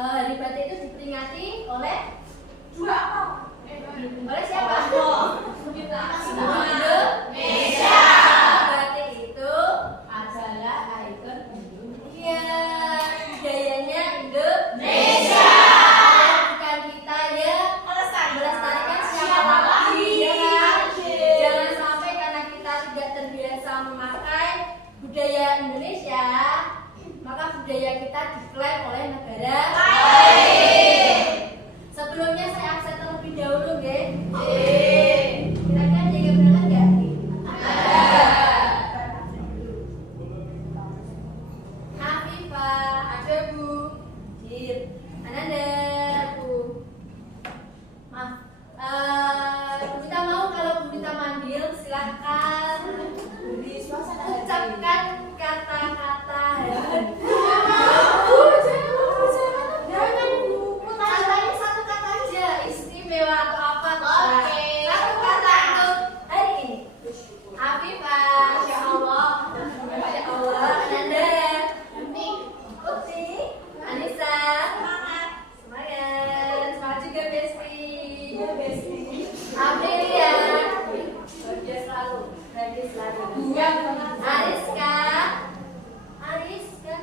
Hari Batik itu diperingati oleh oleh siapa? Indonesia. Batik itu adalah ikon Indonesia. Budayanya Indonesia. Bukan kita yang melestarikan siapa lagi, ya kan? Jangan sampai karena kita tidak terbiasa memakai budaya Indonesia, maka budaya kita diklaim oleh negara lain. Sebelumnya saya absen terlebih dahulu, nggih. Kira-kira jaga berangkat nggak? Hafifah, ada Bu. Ananda, Bu. Maaf. Bu Rita mau, kalau Bu Rita manggil silahkan ucapkan kata-kata. Katanya satu kata aja, istimewa atau apa? Oke. Satu kata untuk hari ini. Hafifah, Masya Allah. Masya Allah. Ananda, Putri, Anissa, semangat juga Besti. Aprilia, bahagia selalu. Ariska.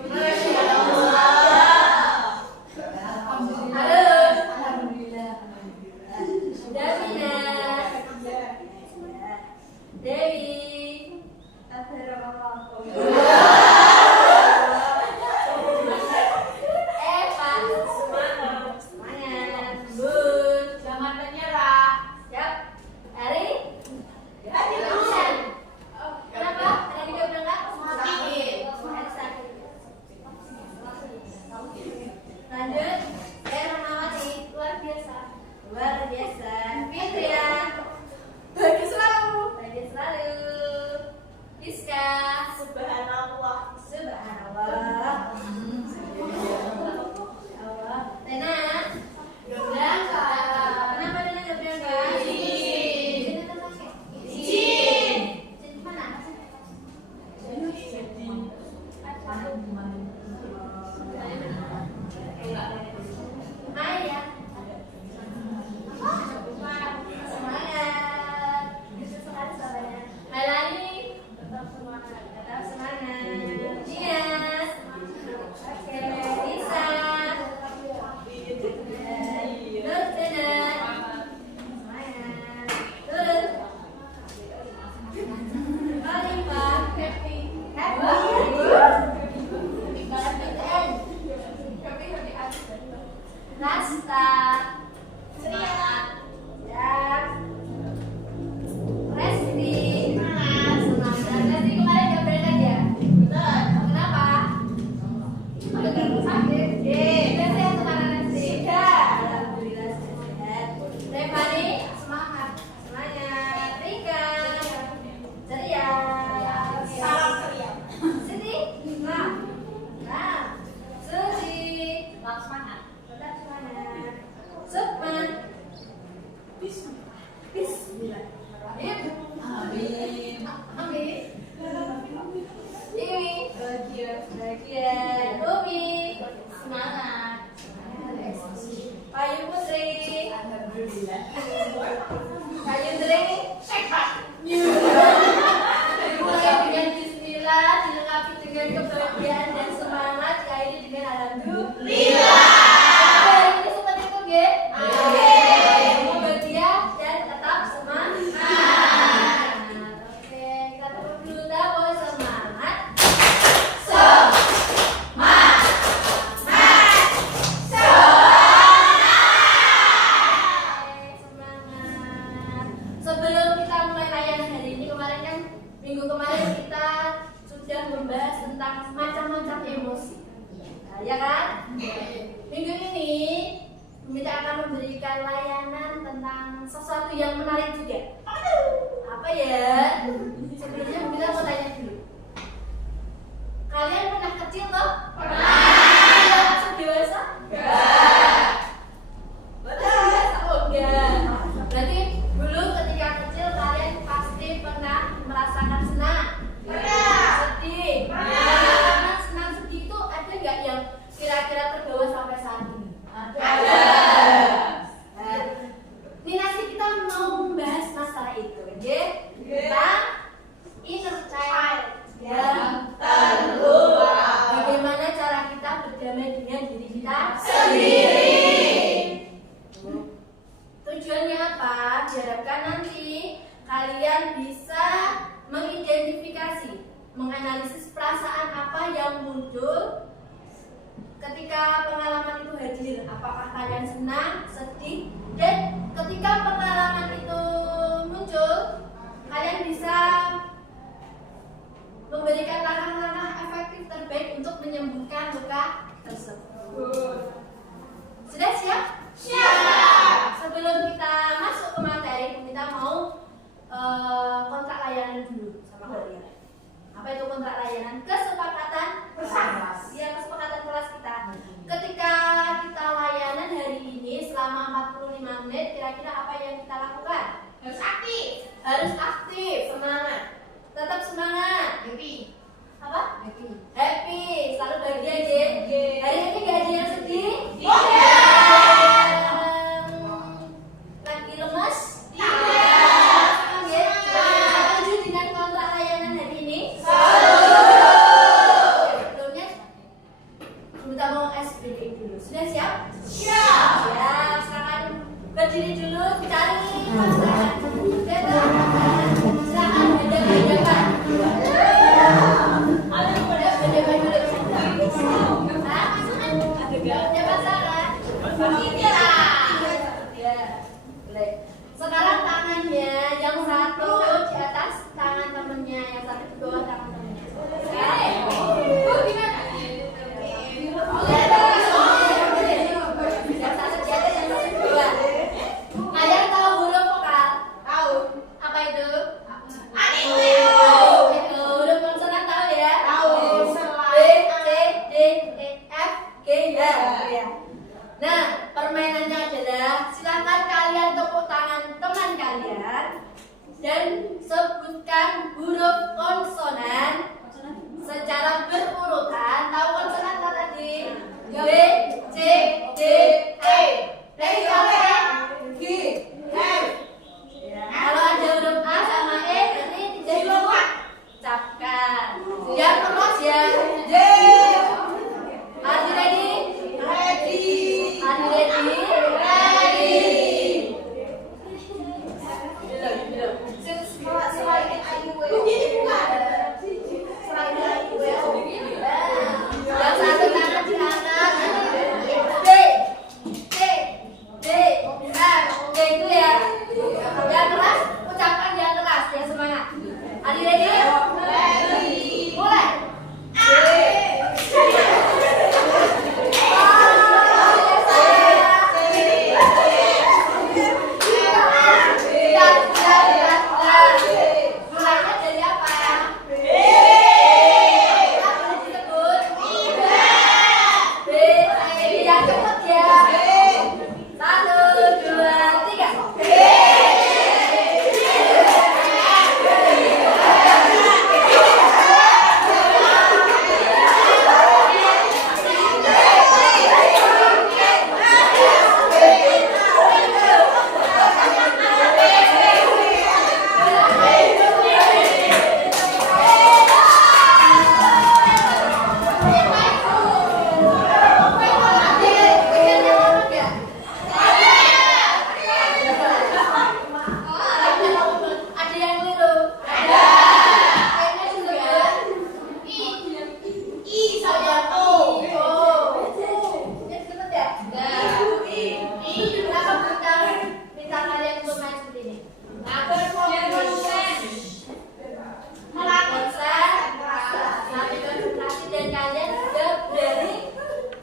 Masya Allah. Alhamdulillah. Davina. Dewi. Eva. Semangat. Bun. Jangan menyerah. Siap. Eri. Absen. Kenapa? Ada tiga berangkat? Sakit. Lanjut. Rahmawati. Luar biasa. Fitria. Bahagia selalu. Rizka. Subhanallah. Rena. Kenapa Rena nggak berangkat? Izin. Mana? Ayah. Semangat. Melani. Tetap semangat. Dias. Oke. Lisa. Nurtena. Semangat. Turun. Alifah. Happy. Nasta. Semangat. Dan Resti. Semangat. Resti kemarin nggak berangkat ya? Betul. Kenapa? Sakit. Resti yang semangat Resti. Alhamdulillah sehat. Revani. Semangat. Rika. Ceria. Salam ceria. Siti. Suci. Semangat. Tetap semangat. Sukman. Bismillahirrahmanirrahim. Amin. Ini bahagia. Rumi. Semangat. Payu Putri. Alhamdulillah. Kayu Dri. Sehat. Dimulai dengan bismillah, dilengkapi dengan kebahagiaan dan semangat, diakhiri dengan alhamdulillah. Ini seperti itu, nggih? Bahagia dan tetap semangat. Oke, kita tepuk dulu dah, boleh semangat. Sebelum kita mulai layanan hari ini, minggu kemarin kita sudah membahas tentang macam-macam emosi, ya kan? Minggu ini kita akan memberikan layanan tentang sesuatu yang menarik juga. Apa ya? Sebelumnya kita mau tanya dulu. Kalian pernah kecil toh? Pernah. Sudah dewasa? Enggak. Betul. Oh enggak. Berarti dulu ketika kecil kalian pasti pernah merasakan senang. Pernah. Sedih. Pernah. Senang sedih itu ada nggak? yang muncul ketika pengalaman itu hadir? Apakah kalian senang, sedih? Dan ketika pengalaman itu muncul, kalian bisa memberikan langkah-langkah efektif terbaik untuk menyembuhkan luka tersebut. Sudah siap? Siap! Sebelum kita masuk ke materi, kita mau kontrak layanan dulu sama kalian. Apa itu kontrak layanan? Kesepakatan bersama. Ya, kesepakatan kelas kita. Ketika kita layanan hari ini selama 45 menit, kira-kira apa yang kita lakukan? Harus aktif. Harus aktif, semangat. Tetap semangat. Happy. Apa? Happy. Happy. Selalu bahagia, Jen. Hari ini gak ada yang sedih? Lagi lemas? Sudah siap? Siap. Siap. Silakan berdiri dulu, cari pasangan. Silakan berdebat-debat. Ayo berdebat dulu. Ada pasangan. Ya. Sekarang tangannya yang satu di atas tangan temennya, yang satu di bawah tangan temennya. Gimana? Kalian tahu huruf vokal? Tahu. Apa itu? Huruf konsonan tahu ya? Tahu. B, C, D, E, F, G, H. Nah, permainannya adalah silakan kalian tepuk tangan teman kalian dan sebutkan huruf konsonan secara berurutan. Tahu konsonan tadi? B, C, D, E. Dari G, F. Kalau ada huruf A sama E, berarti tidak diucapkan. Yang terus ya. J. Are you ready? Ready. Are you ready? Ready. Selain ayu. Begini bukan? Selain ayu. Yang satu tangan di atas. D, C, D, F, G itu ya. Yang keras, ucapkan yang keras, yang semangat. Are you ready? Ready. Mulai. Mulainya dari apa? Disebut B, yang cepat ya. 1, 2, 3. Ada yang keliru? Ada. Kayaknya disebut I saya O. Ini disebut ya? I. Kenapa minta kalian untuk main seperti ini? Melakukan konsentrasi dan kalian sudah berani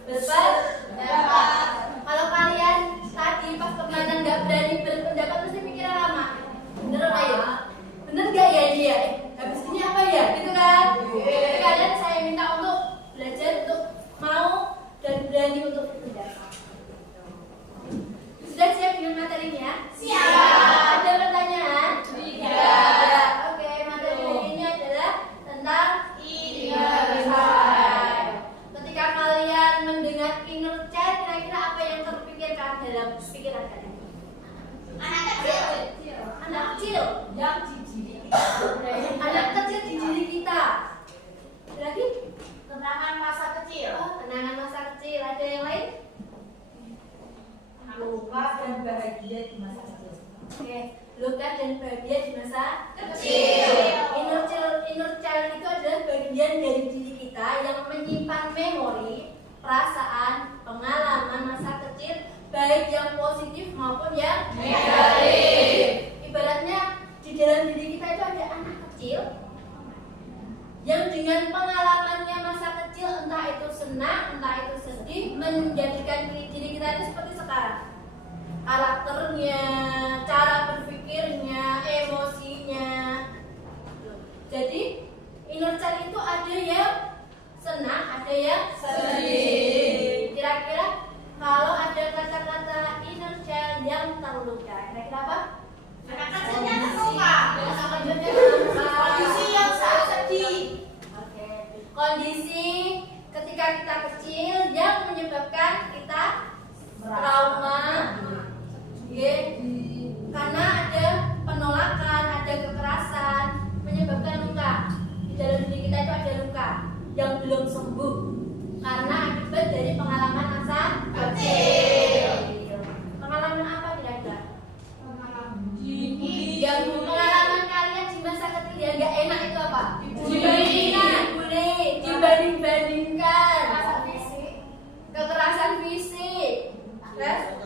berpendapat. Kalau kalian tadi pas permainan nggak berani berpendapat pasti pikiran lama. Bener ayo? Bener nggak ya dia? Habis ini apa ya? Gitu kan? Jadi kalian saya minta untuk belajar untuk mau dan berani untuk berpendapat. Sudah siap dengan materinya? Siap. Ada pertanyaan? Tidak. Oke, materi ini adalah tentang inner child. Ketika kalian mendengar inner child, kira-kira apa yang terpikirkan dalam pikiran kalian? Anak kecil. Anak kecil yang di diri kita. Anak kecil di diri kita. Lagi? Kenangan masa kecil. Kenangan masa kecil. Ada yang lain? Luka dan bahagia di masa kecil. Oke, luka dan bahagia di masa kecil. Inner child itu adalah bagian dari diri kita. kita yang menyimpan memori, perasaan, pengalaman masa kecil, baik yang positif maupun yang negatif. Ibaratnya di dalam diri kita itu ada anak kecil yang dengan pengalamannya masa kecil, entah itu senang, entah itu sedih, menjadikan diri kita itu seperti sekarang. Karakternya, cara berpikirnya, emosinya. Jadi inner child itu ada yang senang, ada yang sedih. Kira-kira kalau ada kata-kata inner child yang terluka, kira-kira apa? Anak kecilnya terluka. Kondisi yang sangat sedih. Oke. Kondisi ketika kita kecil yang menyebabkan kita trauma. Karena ada penolakan, ada kekerasan, menyebabkan luka. Di dalam diri kita itu ada luka yang belum sembuh karena akibat dari pengalaman masa kecil. Pengalaman apa kira-kira? Yang pengalaman kalian di masa kecil yang gak enak itu apa? Dibanding-bandingkan. Kekerasan fisik. Terus?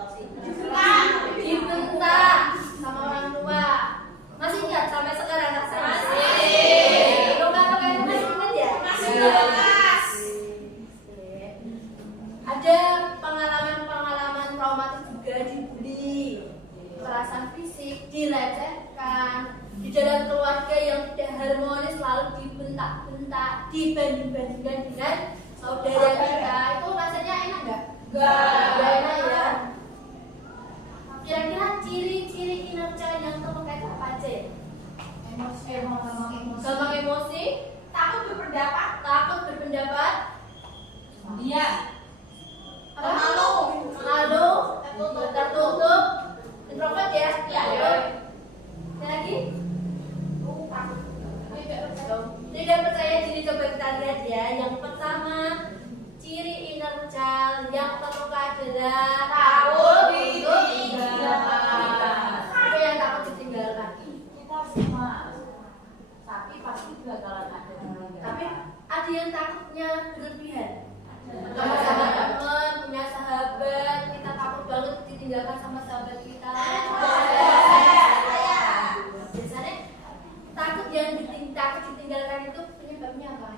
Dibentak sama orang tua. Masih ingat sampai sekarang rasanya? Masih. Luka-luka itu masih ingat ya? Masih bekas. Ada pengalaman-pengalaman traumatis juga, dibully, kekerasan fisik, dilecehkan, di dalam keluarga yang tidak harmonis lalu dibentak-bentak, dibanding-bandingkan dengan saudara kita. Itu rasanya enak nggak? Nggak enak ya. Kira-kira ciri-ciri inner child yang terluka itu apa aja ya? Gampang emosi, Takut berpendapat. Iya. Malu. Tertutup, introvert ya? Iya. Ada lagi? Tidak percaya diri, coba kita lihat ya. Yang pertama, ciri inner child yang terluka adalah Takut ditinggalkan. Itu yang takut ditinggalkan. Kita semua. Tapi pasti bakalan ada. Tapi ada yang takutnya berlebihan. Sama teman, punya sahabat, kita takut banget ditinggalkan sama sahabat kita. Biasanya takut ditinggalkan itu penyebabnya apa?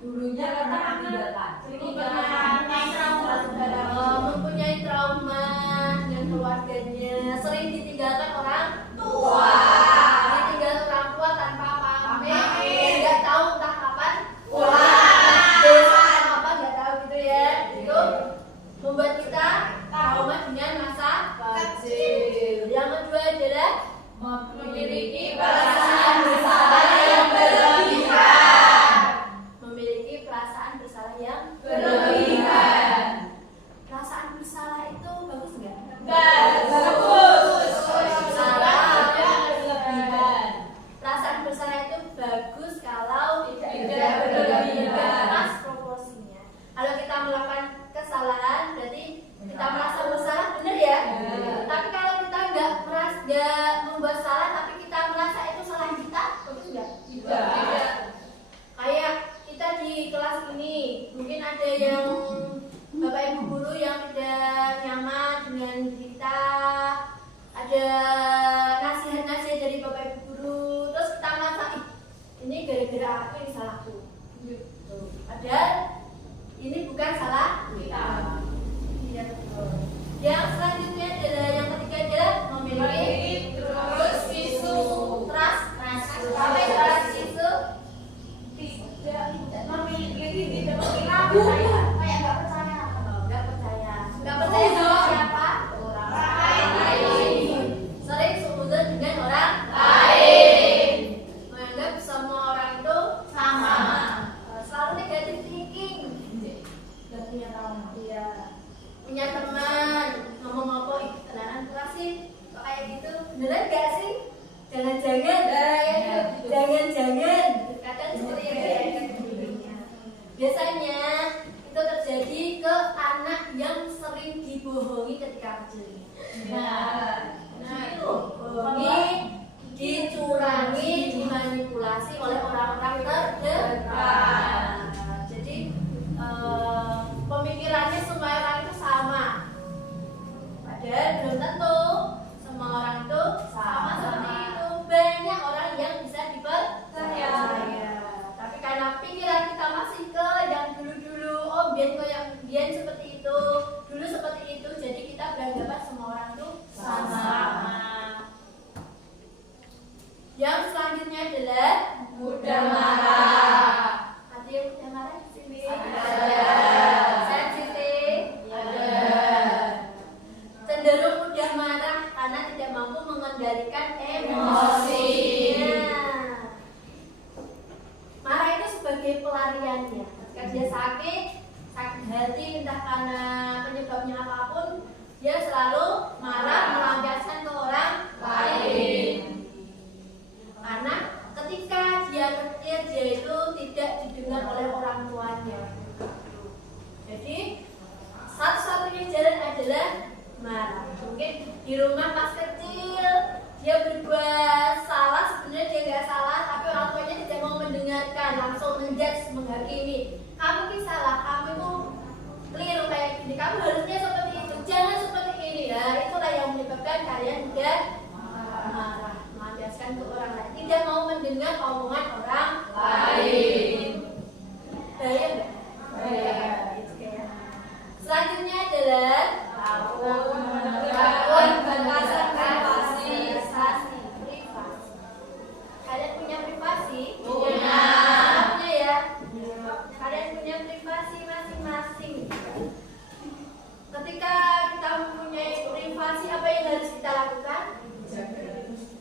Dulunya karena ditinggalkan. Mempunyai trauma dengan keluarganya, sering ditinggalkan orang tua. Ditinggal orang tua tanpa pamit, nggak tahu entah kapan pulang. Besok apa nggak tahu gitu ya. Itu membuat kita trauma dengan masa kecil. Yang kedua adalah memiliki perasaan bersalah yang berlebihan. Memiliki perasaan bersalah yang berlebihan. Perasaan bersalah itu bagus nggak? Bagus. Perasaan bersalah itu bagus kalau tidak berlebihan. Pas proporsinya. Kalau kita melakukan kesalahan, berarti kita merasa bersalah, benar ya? Tapi kalau kita nggak membuat salah, tapi kita merasa itu salah kita, bagus nggak? Tidak. Kayak kita di kelas ini, mungkin ada yang Bapak Ibu guru yang tidak nyaman dengan kita, ada nasihat-nasihat dari Bapak Ibu guru, terus kita merasa ini gara-gara aku, ini salahku. Padahal ini bukan salah kita. Tidak betul. Yang selanjutnya adalah yang ketiga adalah memiliki trust issue. Trust apa itu trust issue? Tidak memiliki Ragu, kayak nggak percaya sama siapa? Orang lain. Sering seuzon dengan orang lain. Menganggap semua orang itu sama. Selalu negatif thinking. Nggak punya trauma. Iya. Punya teman ngomong apa? Kenalan kelas sih kok kayak gitu. Beneran nggak sih? Jangan-jangan. Jangan-jangan. Kadang seperti itu ya. Biasanya itu terjadi ke anak yang sering dibohongi ketika kecil. Dibohongi, dicurangi, dimanipulasi oleh orang-orang terdekat. kemudian seperti itu, dulu seperti itu, jadi kita beranggapan semua orang itu sama. Yang selanjutnya adalah mudah marah. Ada yang mudah marah di sini? Ada. Sensitif? Ada. Cenderung mudah marah karena tidak mampu mengendalikan emosi. Marah itu sebagai pelariannya. Ketika dia sakit hati, entah karena penyebabnya apapun, dia selalu marah melampiaskan ke orang lain. Karena ketika dia kecil, dia itu tidak didengar oleh orang tuanya. Jadi satu-satunya jalan adalah marah. Mungkin di rumah pas kecil dia berbuat salah, sebenarnya dia nggak salah, tapi orang tuanya tidak mau mendengarkan, langsung menjudge, menghakimi. Kamu ini salah, kamu itu keliru kayak gini, kamu harusnya seperti itu, jangan seperti ini. Ya, itulah yang menyebabkan kalian tidak marah, melampiaskan ke orang lain, tidak mau mendengar omongan orang lain. Bahaya nggak? Bahaya. Selanjutnya adalah takut batasan privasi. Kalian punya privasi? Punya ya. Kalian punya privasi masing-masing. Ketika kita mempunyai privasi, apa yang harus kita lakukan?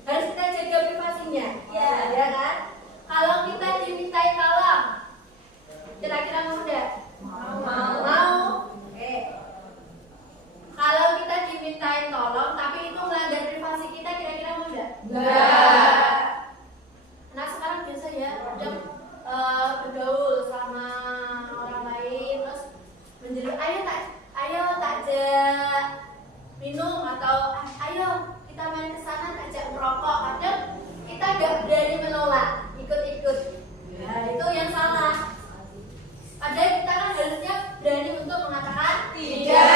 Harus kita jaga privasinya. Ya kan? Kalau kita dimintai tolong, kira-kira mau enggak? Mau. Oke. Kalau kita dimintain tolong, tapi itu melanggar privasi kita, kira-kira mau enggak? Enggak. Nah sekarang biasa ya, udah bergaul sama orang lain, terus menjerit, ayo takjak minum, atau ayo kita main ke sana takjak merokok. Kadang kita nggak berani menolak, ikut-ikut. Nah itu yang salah. Padahal kita kan harusnya berani untuk mengatakan tidak.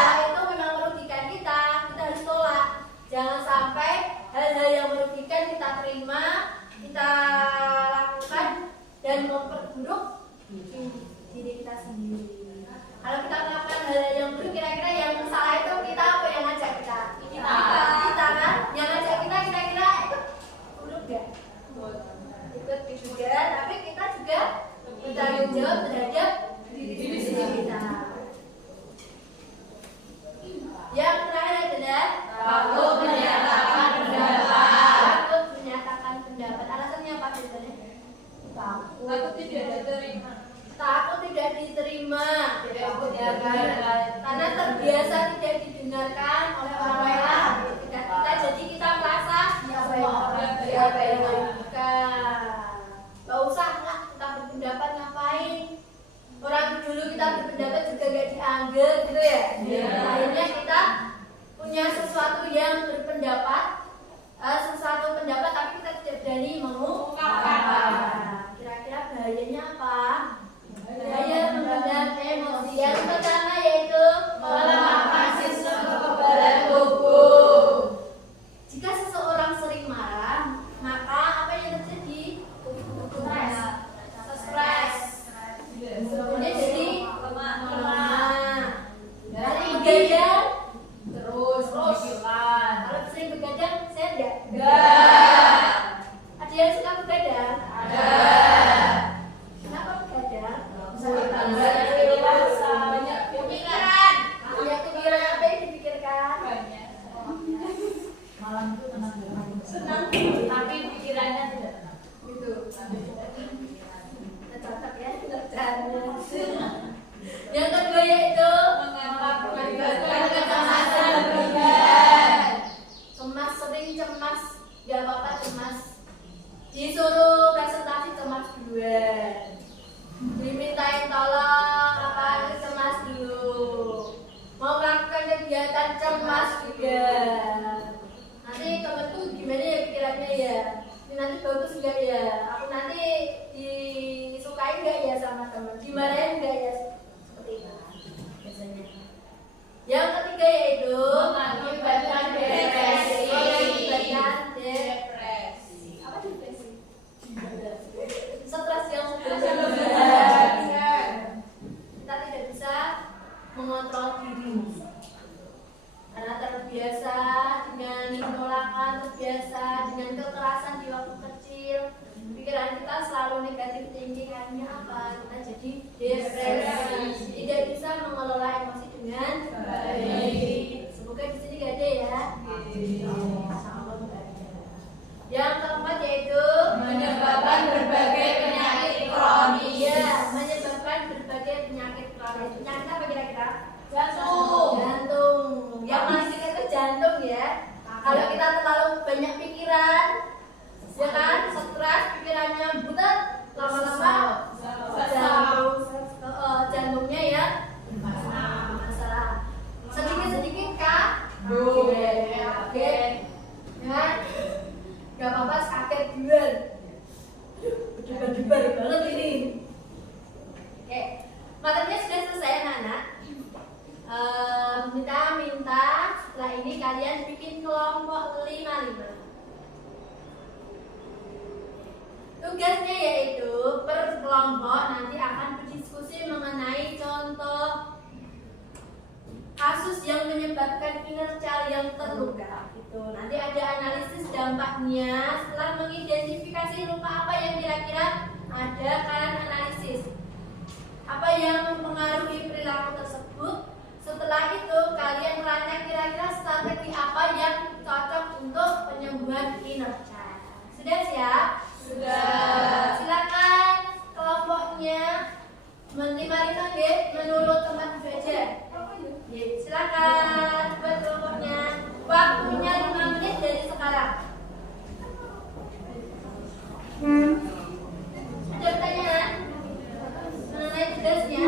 Kalau itu memang merugikan kita harus tolak. Jangan sampai hal-hal yang merugikan kita terima, kita lakukan dan memperburuk diri kita sendiri. Kalau kita melakukan hal yang buruk, kira-kira yang salah itu kita apa yang ngajak kita? Kita kan? Yang ngajak kita kira-kira itu buruk gak? Ikut juga, tapi kita juga bertanggung jawab terhadap diri kita. Yang terakhir adalah takut menyatakan pendapat. Takut menyatakan pendapat. Alasannya apa biasanya? Takut tidak diterima. Takut tidak diterima. Karena terbiasa tidak didengarkan oleh orang lain. Jadi kita merasa gak usah lah kita berpendapat, ngapain? Orang dulu kita berpendapat juga gak dianggap gitu ya. Akhirnya kita punya sesuatu yang berpendapat, sesuatu pendapat tapi kita tidak berani mengungkapkan. Kira-kira bahayanya apa? Bahaya memendam emosi. Yang pertama yaitu melemahkan sistem kekebalan tubuh. Jika seseorang sering marah, maka apa yang terjadi? Stres. Kemudian jadi lemah. Dari begadang terus. Kalau sering begadang, sehat nggak? Enggak. Ada yang suka begadang? Ada. Kenapa begadang? Banyak pikiran. Banyak pikiran, apa yang dipikirkan? Banyak. Malam itu senang, tapi pikirannya tidak tenang. Gitu. Cocok ya, yang kedua yaitu mengakibatkan kecemasan berlebihan. Cemas, sering cemas, gak apa-apa cemas. Disuruh presentasi cemas duluan, dimintain tolong apa cemas dulu, mau melakukan kegiatan cemas juga. Nanti temanku gimana ya pikirannya ya, ini nanti bagus enggak ya, aku nanti disukai enggak ya sama teman, dimarahin enggak ya, seperti itu biasanya. Yang ketiga yaitu mengakibatkan depresi. Apa depresi? Stres yang sudah mengontrol diri. Karena terbiasa dengan penolakan, terbiasa dengan kekerasan di waktu kecil, pikiran kita selalu negatif thinking, akhirnya apa? Kita jadi depresi, tidak bisa mengelola emosi dengan baik. Semoga di sini gak ada ya. Yang keempat yaitu Menyebabkan berbagai penyakit kronis. Iya, menyebabkan berbagai penyakit kronis. Penyakit apa kira-kira? Jantung. Jantung. Yang paling dekat itu jantung ya. Kalau kita terlalu banyak pikiran, ya kan, stres, pikirannya buta, lama-lama jantungnya ya masalah. Sedikit-sedikit kak, kaget, ya, gak apa-apa kaget duluan. Berdebar-debar banget ini. Oke, materinya sudah selesai anak-anak. Kita minta setelah ini kalian bikin kelompok 5-5. Tugasnya yaitu per kelompok nanti akan berdiskusi mengenai contoh kasus yang menyebabkan inner yang terluka. Itu nanti ada analisis dampaknya. Setelah mengidentifikasi luka apa yang kira-kira ada, kalian analisis apa yang mempengaruhi perilaku tersebut. Setelah itu kalian rancang kira-kira strategi apa yang cocok untuk penyembuhan inner child. Sudah siap? Sudah. Silakan kelompoknya menerima menurut tempat belajar. Silakan buat kelompoknya. Waktunya 5 menit dari sekarang. Ada pertanyaan mengenai tugasnya?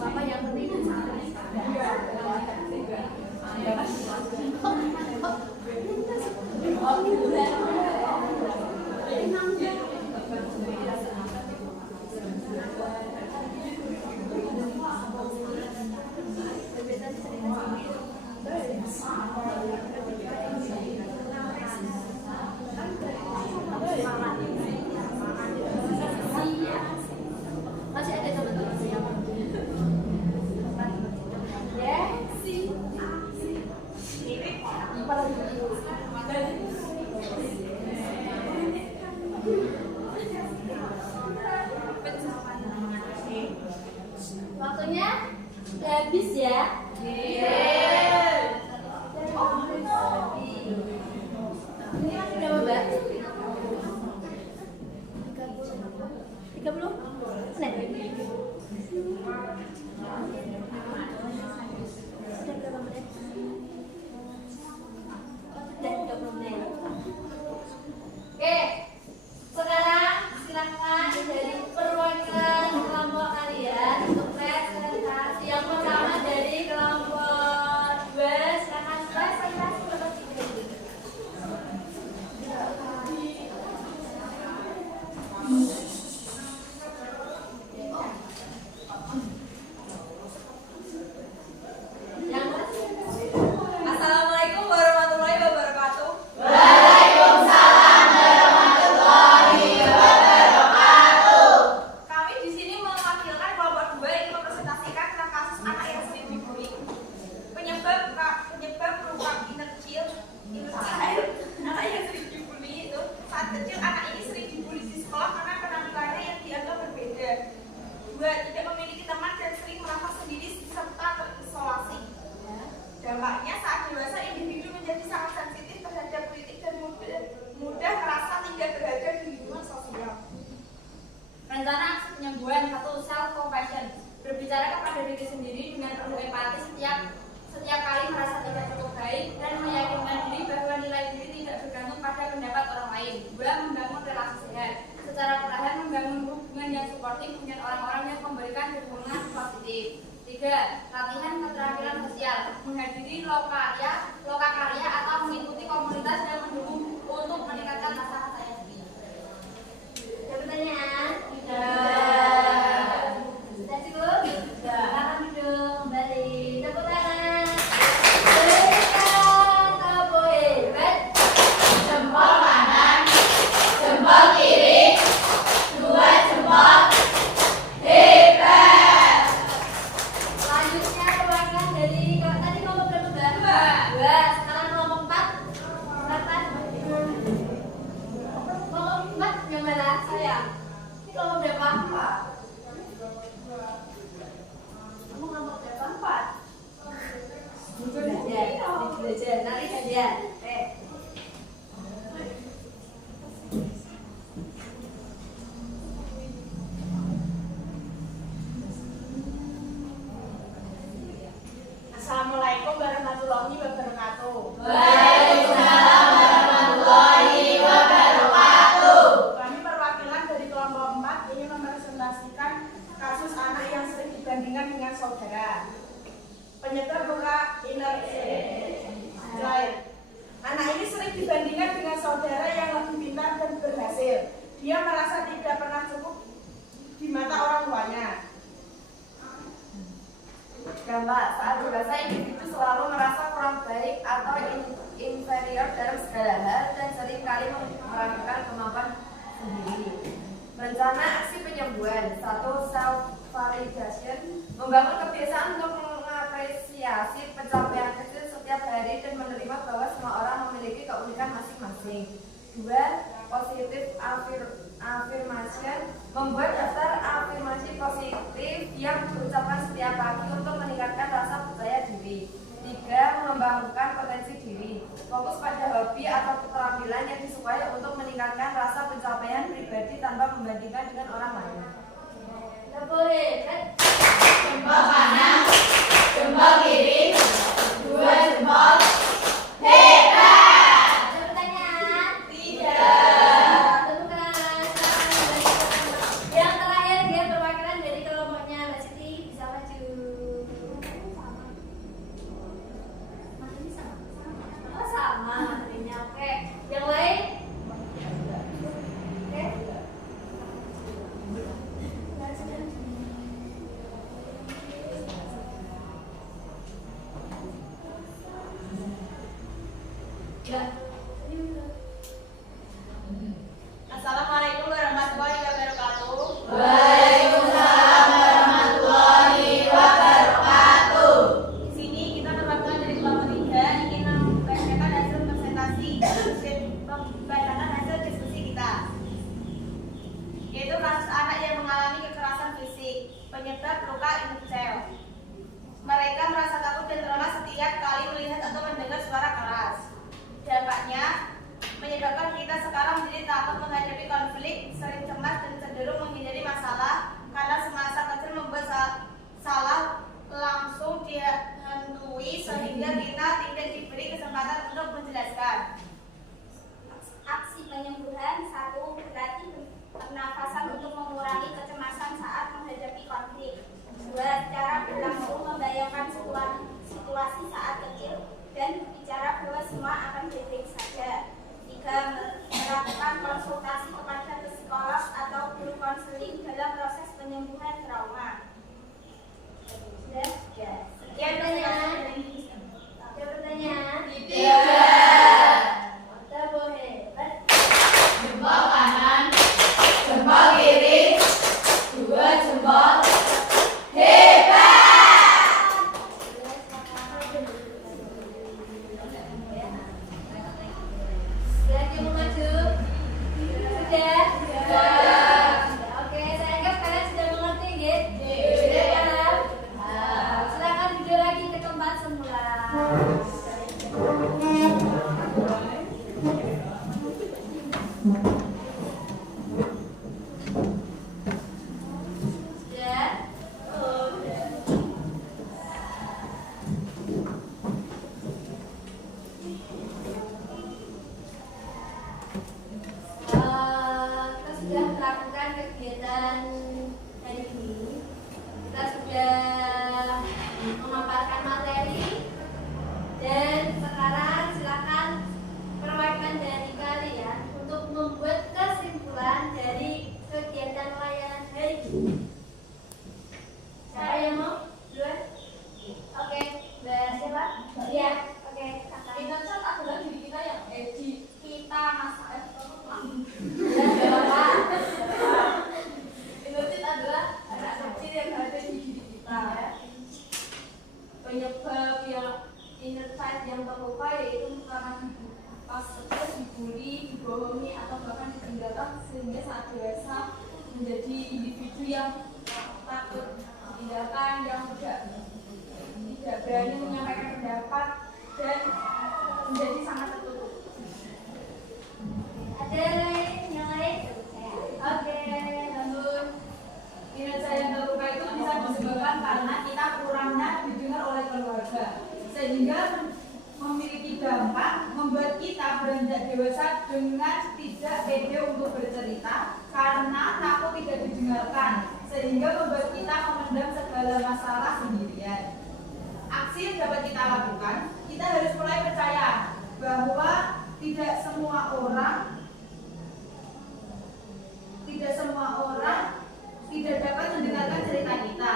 Bapak yang penting masih ada teman-teman yang waktunya habis ya. Ini masih berapa mbak? 30 menit. Sudah berapa menit? Sudah 30 menit. Oke, sekarang silakan dari perwakilan kelompok kalian untuk presentasi. Yang pertama dari kelompok 2, silakan presentasi kelompok 3. Assalamualaikum warahmatullahi wabarakatuh. Kami di sini mewakilkan kelompok 2 yang mempresentasikan tentang kasus anak yang sering dibully. Penyebab luka inner child, anak yang sering dibully itu saat kecil anak ini sering dibully di sekolah karena penampilannya yang dianggap berbeda. 2, tidak memiliki teman dan sering merasa sendiri serta terisolasi. Dampaknya saat dewasa individu menjadi sangat sensitif terhadap kritik dan mudah merasa tidak berharga di lingkungan sosial. Rencana aksi penyembuhan 1. Self compassion. Berbicara kepada diri sendiri dengan penuh empati setiap kali merasa tidak cukup baik dan meyakinkan diri bahwa nilai diri tidak bergantung pada pendapat orang lain. 2. Membangun relasi sehat. Secara perlahan membangun hubungan yang suportif dengan orang-orang yang memberikan dukungan positif. 3. Latihan keterampilan sosial. Menghadiri lokakarya atau mengikuti komunitas yang mendukung untuk meningkatkan rasa percaya diri. Ada pertanyaan? Sudah cukup? Silakan duduk kembali. Tepuk tangan. Berikan tepuk hebat. Jempol kanan, jempol kiri, 2 jempol. Hebat. Selanjutnya perwakilan dari tadi kelompok berapa? 2. Sekarang kelompok 4. Berapa? Kelompok 4 yang mana? Saya. Ini kelompok berapa? 4. Kamu kelompok berapa? 4. Belajar. Nanti saja. Assalamualaikum warahmatullahi wabarakatuh. Waalaikumsalam warahmatullahi wabarakatuh. Kami perwakilan dari kelompok 4 ingin mempresentasikan kasus anak yang sering dibandingkan dengan saudara. Penyebab luka inner child. Anak ini sering dibandingkan dengan saudara yang lebih pintar dan berhasil. Dia merasa tidak pernah cukup di mata orang tuanya. Gambar, saat dewasa individu selalu merasa kurang baik atau inferior dalam segala hal dan seringkali meragukan kemampuan sendiri. Rencana aksi penyembuhan. 1. Self validation. Membangun kebiasaan untuk mengapresiasi pencapaian kecil setiap hari dan menerima bahwa semua orang memiliki keunikan masing-masing. 2. Positive affirmation. Membuat daftar afirmasi positif yang diucapkan setiap pagi untuk meningkatkan rasa percaya diri. 3. Mengembangkan potensi diri. Fokus pada hobi atau keterampilan yang disukai untuk meningkatkan rasa pencapaian pribadi tanpa membandingkan dengan orang lain. Jempol kanan, jempol kiri, 2 jempol. Hebat. Ya. Assalamualaikum warahmatullahi wabarakatuh. Waalaikumsalam warahmatullahi wabarakatuh. Di sini kita teman-teman dari kelompok 3 ingin membacakan hasil presentasi membacakan hasil diskusi kita, yaitu kasus anak yang mengalami kekerasan fisik penyebab luka infusel. Mereka merasa takut dan trauma setiap kali melihat atau mendengar suara keras. Dampaknya menyebabkan kita sekarang menjadi takut menghadapi konflik, sering cemas dan cenderung menghindari masalah karena semasa kecil membuat salah langsung dihantui sehingga kita tidak diberi kesempatan untuk menjelaskan. Aksi penyembuhan 1. Berlatih pernafasan untuk mengurangi kecemasan saat menghadapi konflik. 2. Cara berlangsung membayangkan situasi saat kecil dan bicara bahwa semua akan baik-baik saja. 3. Melakukan konsultasi kepada psikolog atau guru konseling dalam proses penyembuhan trauma. Sudah? Sekian pertanyaan. Ada pertanyaan? Tidak. Kita boleh. Jempol kanan, jempol kiri, 2 jempol. Lagi mau maju? Sudah? Oke, saya anggap kalian sudah mengerti, gitu? Sudah paham? Silakan duduk lagi ke tempat semula. Sudah? Kita sudah melakukan kegiatan hari ini. Kita sudah memaparkan materi dan sekarang silakan perwakilan dari kalian untuk membuat kesimpulan dari kegiatan layanan hari ini. Siapa yang mau? Duluan? Oke, Mbak siapa? Iya. Oke, kakak. Ingat adalah diri kita yang kita masa Genosid adalah anak kecil yang ada di diri kita. Penyebab yang inner child yang terluka yaitu karena pas kecil dibully, dibohongi atau bahkan ditinggalkan sehingga saat dewasa menjadi individu yang takut ditinggalkan, yang tidak berani menyampaikan pendapat dan menjadi sangat tertutup. Ada yang lain? Oke, lanjut. Kinerja yang terluka itu bisa disebabkan karena kita kurangnya didengar oleh keluarga, sehingga memiliki dampak membuat kita beranjak dewasa dengan tidak pede untuk bercerita karena takut tidak didengarkan, sehingga membuat kita memendam segala masalah sendirian. Aksi yang dapat kita lakukan, kita harus mulai percaya bahwa tidak semua orang tidak dapat mendengarkan cerita kita.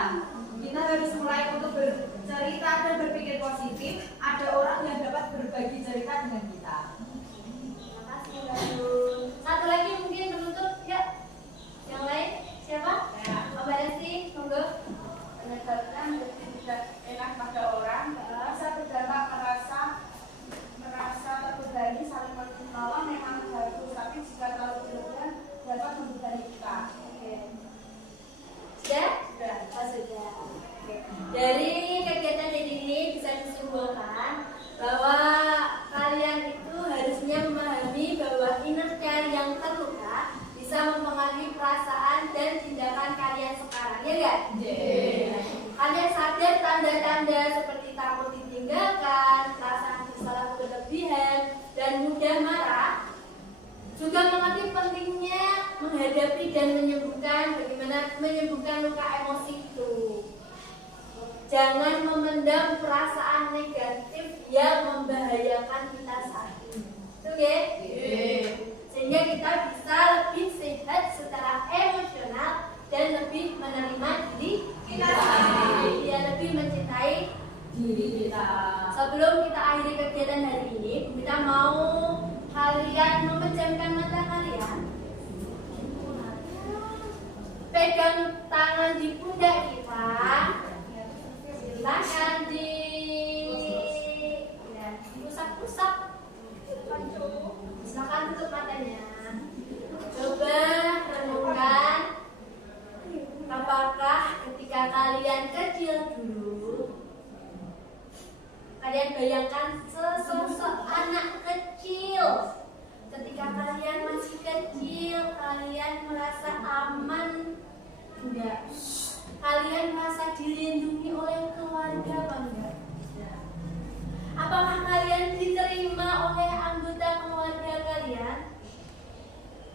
Kita harus mulai untuk bercerita dan berpikir positif. Ada orang yang dapat berbagi cerita dengan kita. Terima kasih, satu lagi mungkin penutup, ya. Yang lain siapa? Mbak Resti, monggo. Menyebabkan tidak enak pada orang, bisa berdampak merasa terbebani, saling menolong memang bagus, tapi jika terlalu berlebihan dapat membebani kita. Sudah? Oh, sudah. Oke. Dari kegiatan ini bisa disimpulkan bahwa kalian itu harusnya memahami bahwa inner child yang terluka bisa mempengaruhi perasaan dan tindakan kalian sekarang, ya enggak? Kalian sadar tanda-tanda seperti takut ditinggalkan, perasaan bersalah berlebihan, dan mudah marah. Juga mengerti pentingnya menghadapi dan bagaimana menyembuhkan luka emosi itu. Jangan memendam perasaan negatif yang membahayakan kita saat ini. Oke? Sehingga kita bisa lebih sehat secara emosional dan lebih menerima diri kita sendiri. Ya, lebih mencintai Diri kita. Sebelum kita akhiri kegiatan hari ini, kita mau kalian memejamkan mata kalian, pegang tangan di pundak kita, silakan diusap-usap, silakan tutup matanya. Coba renungkan, apakah ketika kalian kecil dulu, kalian bayangkan sesosok anak kecil. Ketika kalian masih kecil, kalian merasa aman enggak? Kalian merasa dilindungi oleh keluarga apa enggak? Apakah kalian diterima oleh anggota keluarga kalian?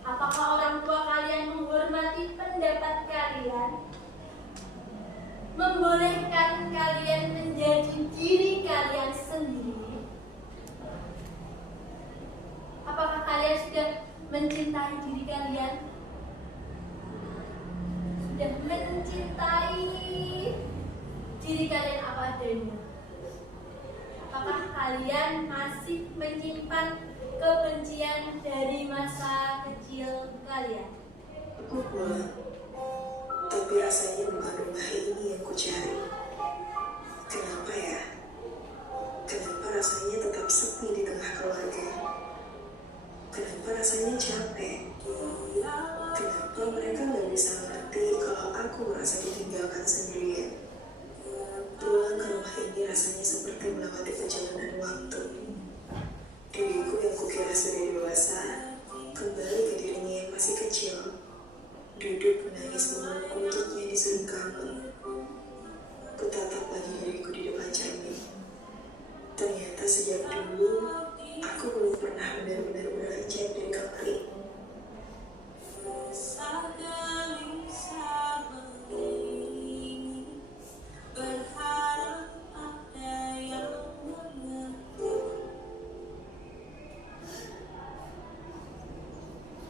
Apakah orang tua kalian menghormati pendapat kalian? Membolehkan kalian menjadi diri kalian sendiri? Apakah kalian sudah mencintai diri kalian? Sudah mencintai diri kalian apa adanya? Apakah kalian masih menyimpan kebencian dari masa kecil kalian? Aku pulang, tapi rasanya bukan rumah ini yang kucari. Kenapa ya? Kenapa rasanya tetap sepi di tengah keluarga? Kenapa rasanya capek? Kenapa mereka gak bisa ngerti kalau aku merasa ditinggalkan sendirian? Pulang ke rumah ini rasanya seperti melewati perjalanan waktu. Diriku yang kukira sudah dewasa kembali ke dirinya yang masih kecil. Duduk menangis mengaku untuknya disuruh kamar. Kutatap lagi diriku di depan cermin. Ternyata sejak dulu aku belum pernah benar-benar beranjak dari kamar ini.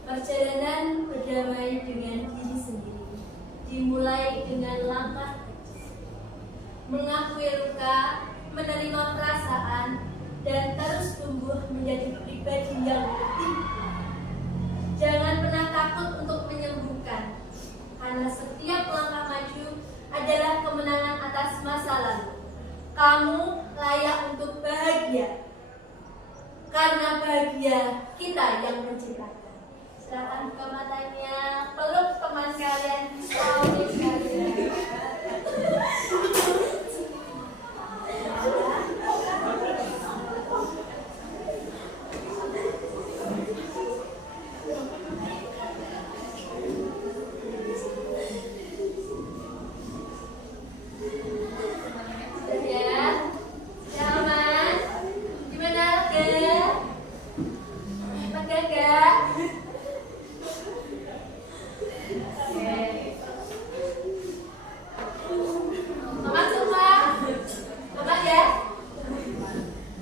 Perjalanan berdamai dengan diri sendiri dimulai dengan langkah kecil. Mengakui luka, menerima perasaan, dan terus tumbuh menjadi pribadi yang lebih. Jangan pernah takut untuk menyembuhkan, karena setiap langkah maju adalah kemenangan atas masa lalu. Kamu layak untuk bahagia, karena bahagia kita yang menciptakan. Silakan buka matanya, peluk teman kalian, suami kalian.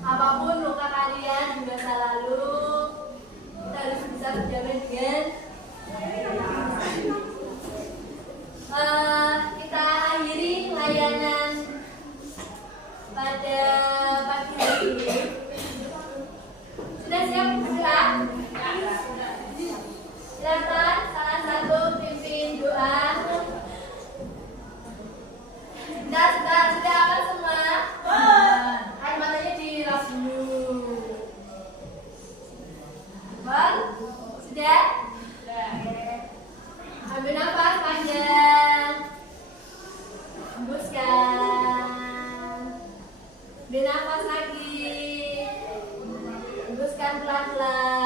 Apapun luka kalian di masa lalu, kita harus bisa berdamai dengan kita akhiri layanan pada pagi hari ini. Sudah siap bergerak? Silakan salah satu pimpin doa. Sudah akan semua? Air matanya diras dulu. Sudah? Ambil nafas panjang. Hembuskan. Ambil nafas lagi. Hembuskan pelan-pelan.